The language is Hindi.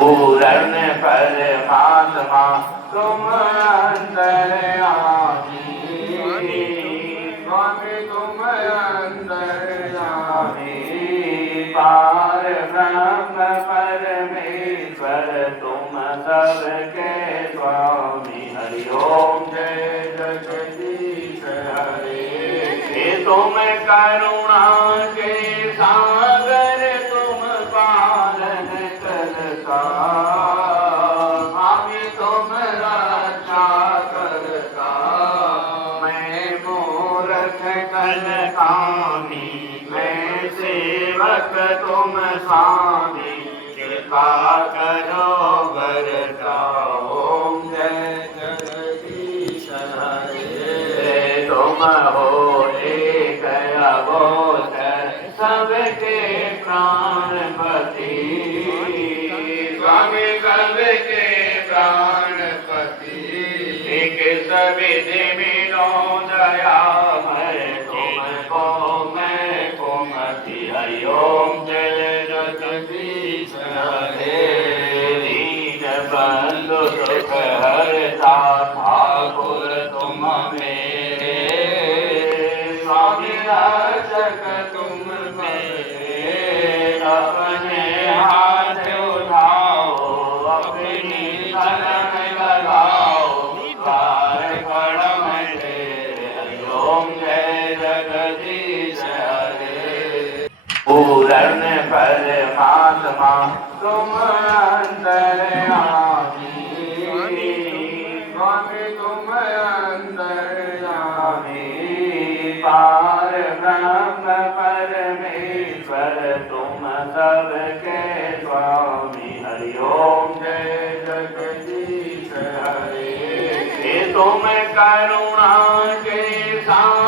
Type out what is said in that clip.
पूर्ण परमात्मा तुम अंतर्यामी, स्वामी तुम अंतर्यामी। पार ब्रह्म परमेश्वर तुम सबके स्वामी। हरि ओम जय जगदीश हरे। तुम करुणा के सागर तुम पालन करता, स्वामी तुम रक्षा करता। मैं मूर्ख कल कामी, मैं सेवक तुम स्वामी। कृपा करो बरता। ओम जय जगदीश हरे। तुम हो एक अबोध सबके प्राणपति, स्वामी सबके प्राणपति। एक सविधि मिलो दया है तुमको मैं कुमति। हरि ओम जय जगदीश हरे। दीन बंधु सुख हरता ठाकुर तुम मेरे। स्वामी रक्षक तुम मेरे। अपने हाथ उठाओ अपनी शरण लगाओ। द्वार कड़म तेरे। हरि ओम जय जगदीश हरे। पूर्ण परमात्मा तुम अंतर्यामी, स्वामी तुम अंतर्यामी। पार ब्रह्म परमेश्वर तुम सबके स्वामी। हरि ओम जय जगदीश हरे। तुम करुणा के सागर